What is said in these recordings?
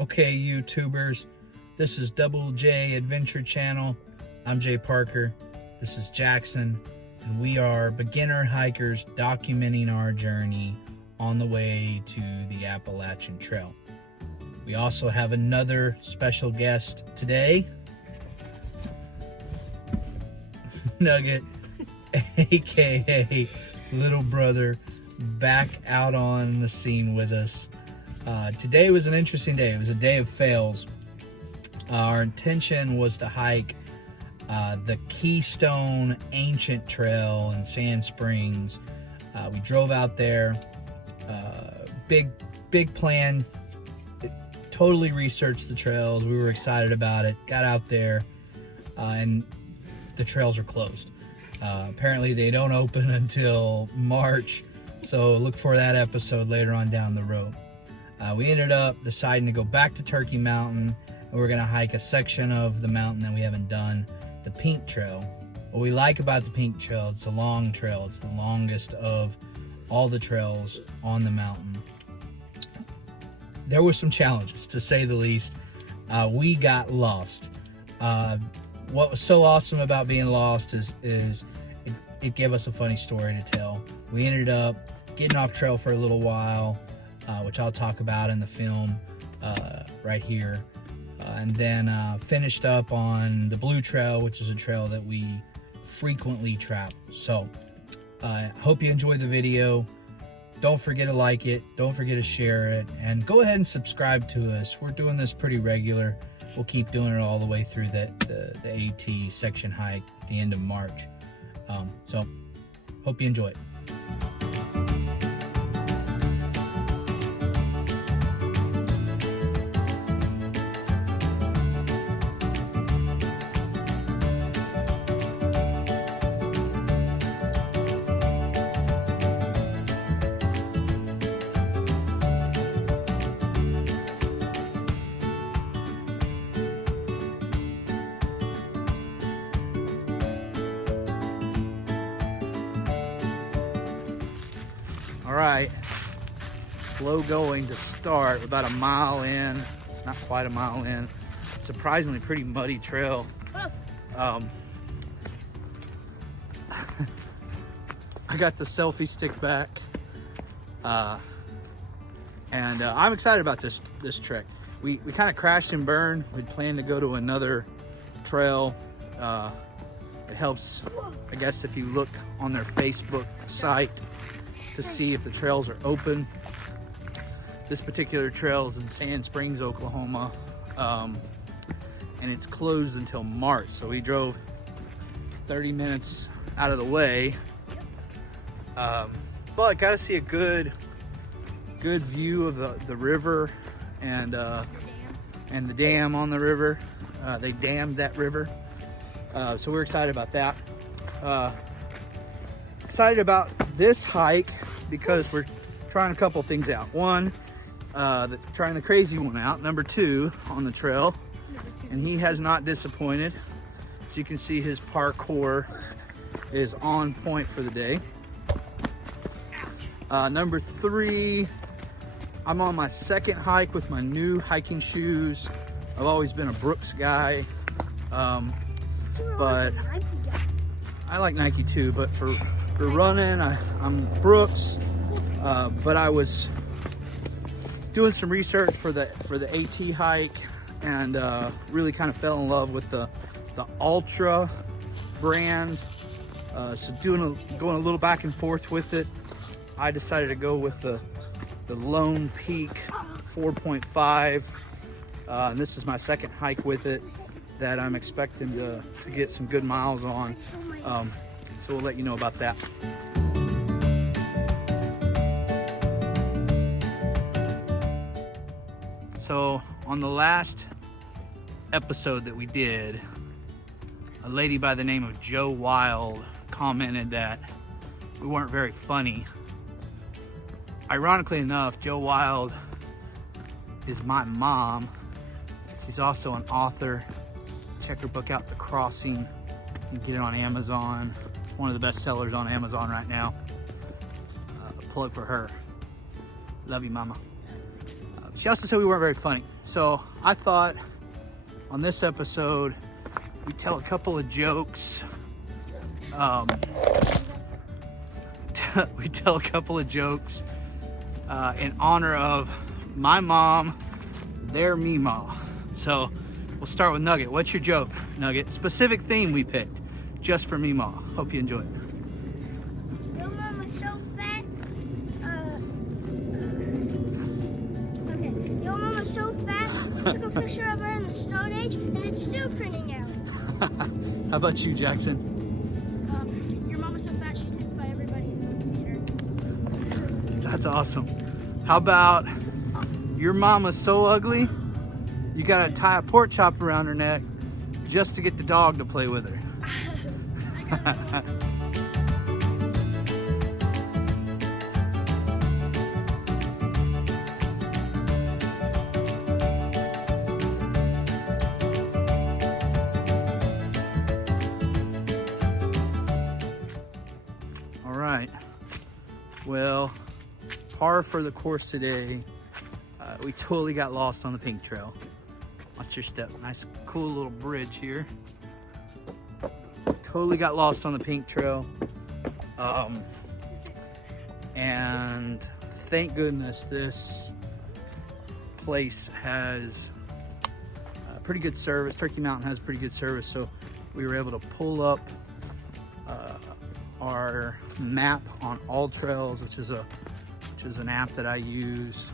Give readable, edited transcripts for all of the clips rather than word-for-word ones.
Okay, YouTubers, this is Double J Adventure Channel. I'm Jay Parker. This is Jackson, and we are beginner hikers documenting our journey on the way to the Appalachian Trail. We also have another special guest today, Nugget, aka Little Brother, back out on the scene with us. Today was an interesting day. It was a day of fails. Our intention was to hike the Keystone Ancient Trail in Sand Springs. We drove out there, big plan, totally researched the trails. We were excited about it, got out there, and the trails are closed. Apparently they don't open until March, so look for that episode later on down the road. We ended up deciding to go back to Turkey Mountain, and we're gonna hike a section of the mountain that we haven't done, the Pink Trail. What we like about the Pink Trail, it's a long trail. It's the longest of all the trails on the mountain. There were some challenges, to say the least. We got lost. What was so awesome about being lost is it gave us a funny story to tell. We ended up getting off trail for a little while, which I'll talk about in the film right here, and then finished up on the Blue Trail, which is a trail that we frequently travel. So hope you enjoy the video. Don't forget to like it, don't forget to share it, and go ahead and subscribe to us. We're doing this pretty regular. We'll keep doing it all the way through the AT section hike at the end of March. So hope you enjoy it. All right, slow going to start, about a mile in, not quite a mile in. Surprisingly pretty muddy trail. I got the selfie stick back, and I'm excited about this trek. We kind of crashed and burned. We planned to go to another trail. It helps, I guess, if you look on their Facebook site to see if the trails are open. This particular trail is in Sand Springs, Oklahoma, and it's closed until March. So we drove 30 minutes out of the way, but got to see a good view of the river and the dam on the river. They dammed that river, so we're excited about that. Excited about this hike because we're trying a couple things out. One, trying the crazy one out. Number two on the trail, and he has not disappointed. As you can see, his parkour is on point for the day. Number three, I'm on my second hike with my new hiking shoes. I've always been a Brooks guy, but I like Nike too, but for running, I'm Brooks, but I was doing some research for the AT hike, and really kind of fell in love with the Ultra brand. So going a little back and forth with it, I decided to go with the Lone Peak 4.5, and this is my second hike with it that I'm expecting to get some good miles on. So we'll let you know about that. So on the last episode that we did, a lady by the name of Joe Wild commented that we weren't very funny. Ironically enough, Joe Wild is my mom. She's also an author. Check her book out, The Crossing. You can get it on Amazon. One of the best sellers on Amazon right now. Plug for her. Love you, mama. she also said we weren't very funny. So I thought on this episode, we tell a couple of jokes. We tell a couple of jokes in honor of my mom, their Meemaw. So we'll start with Nugget. What's your joke, Nugget? Specific theme we picked just for Meemaw. Hope you enjoy it. Your mom was so fat. Okay. Your mom was so fat. We took a picture of her in the Stone Age, and it's still printing out. How about you, Jackson? Your mom was so fat she sits by everybody in the theater. That's awesome. How about your mama's so ugly, you gotta tie a pork chop around her neck just to get the dog to play with her. All right. Well, par for the course today. We totally got lost on the Pink Trail. Watch your step. Nice, cool little bridge here. Totally got lost on the Pink Trail. And thank goodness this place has pretty good service. Turkey Mountain has pretty good service, so we were able to pull up our map on All Trails, which is an app that I use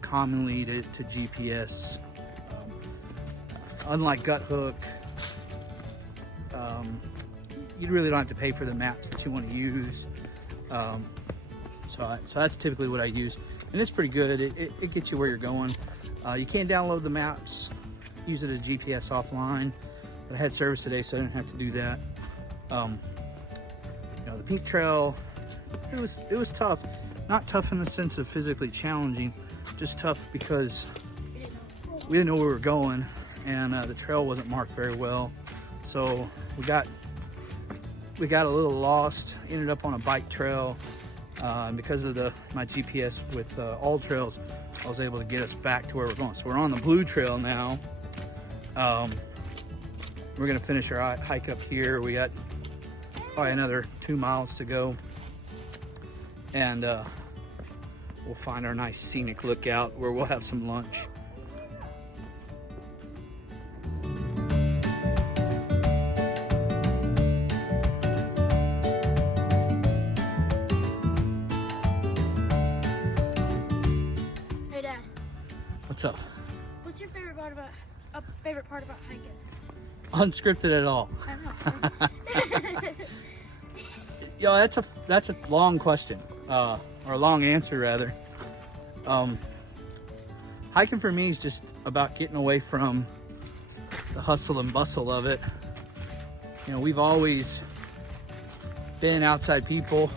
commonly to GPS. Unlike Guthook, you really don't have to pay for the maps that you want to use. So that's typically what I use, and it's pretty good. It gets you where you're going. You can't download the maps, use it as GPS offline, but I had service today, so I didn't have to do that. You know, the Pink Trail, it was tough. Not tough in the sense of physically challenging, just tough because we didn't know where we were going, and the trail wasn't marked very well. So we got a little lost, ended up on a bike trail. Because of my GPS with All Trails, I was able to get us back to where we're going. So we're on the Blue Trail now. We're gonna finish our hike up here. We got probably another 2 miles to go, and we'll find our nice scenic lookout where we'll have some lunch. Hey, Dad. What's up? What's your favorite part about hiking? Unscripted at all. I don't know. Yo, that's a long question, or a long answer rather. Hiking for me is just about getting away from the hustle and bustle of it. You know, we've always been outside people,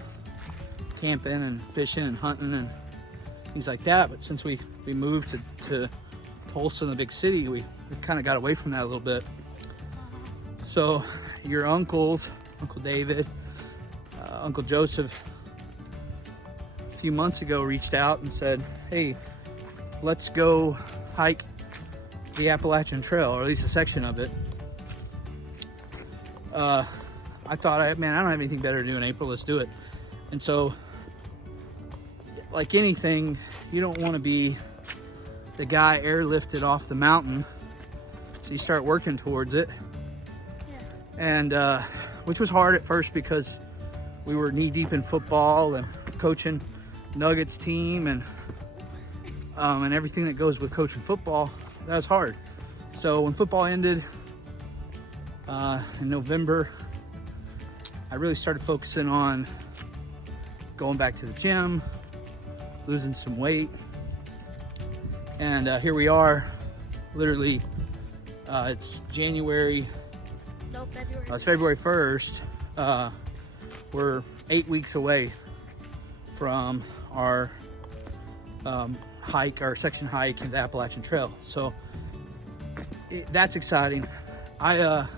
camping and fishing and hunting and things like that. But since we moved to Tulsa, the big city, we kind of got away from that a little bit. So your uncles, Uncle David, Uncle Joseph, a few months ago reached out and said, hey, let's go hike the Appalachian Trail, or at least a section of it. I thought, man, I don't have anything better to do in April, let's do it. And so, like anything, you don't want to be the guy airlifted off the mountain, so you start working towards it. And which was hard at first because we were knee deep in football and coaching Nuggets team and everything that goes with coaching football. That was hard. So when football ended in November, I really started focusing on going back to the gym, losing some weight, and here we are. Literally, it's January. No, February. It's February 1st. We're 8 weeks away from our hike, our section hike in the Appalachian Trail. So that's exciting. I've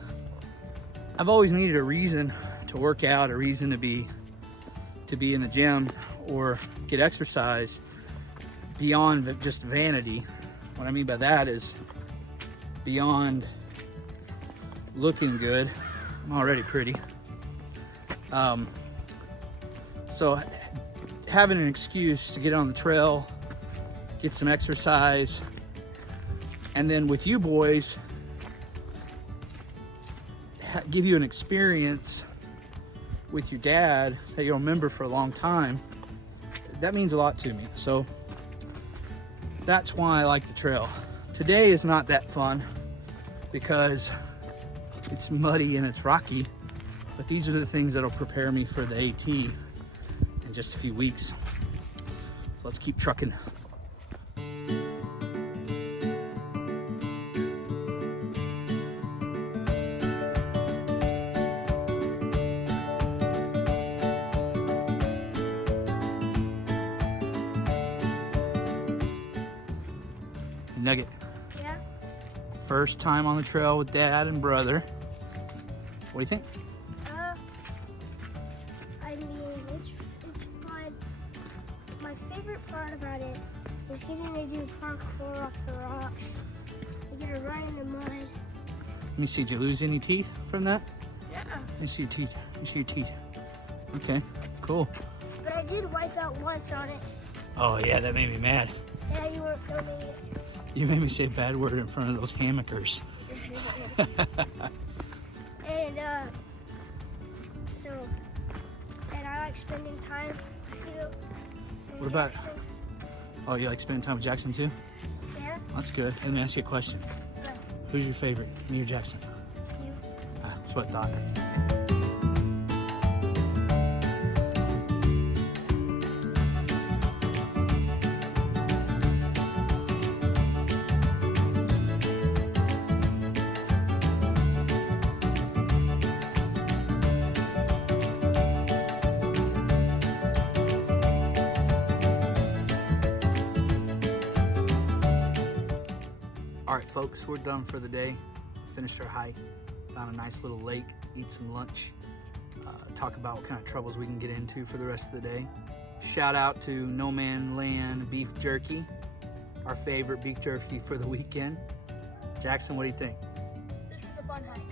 always needed a reason to work out, a reason to be in the gym or get exercise. beyond just vanity. What I mean by that is beyond looking good. I'm already pretty. So having an excuse to get on the trail, get some exercise, and then with you boys, give you an experience with your dad that you'll remember for a long time. That means a lot to me. So that's why I like the trail. Today is not that fun because it's muddy and it's rocky, but these are the things that'll prepare me for the AT in just a few weeks. So let's keep trucking. Nugget. Yeah? First time on the trail with dad and brother. What do you think? I mean, it's fun. My favorite part about it is getting to do parkour off the rocks. I get to run in the mud. Let me see, did you lose any teeth from that? Yeah. Let me see your teeth. Let me see your teeth. Okay, cool. But I did wipe out once on it. Oh yeah, that made me mad. Yeah, you weren't filming it. You made me say a bad word in front of those hammockers. And and I like spending time with you. and What about- Jackson. Oh, you like spending time with Jackson too? Yeah? That's good. Let me ask you a question. Yeah. Who's your favorite, me or Jackson? You. Ah, that's what I thought. All right, folks, we're done for the day. Finished our hike, found a nice little lake, eat some lunch, talk about what kind of troubles we can get into for the rest of the day. Shout out to No Man Land Beef Jerky, our favorite beef jerky for the weekend. Jackson, what do you think? This was a fun hike.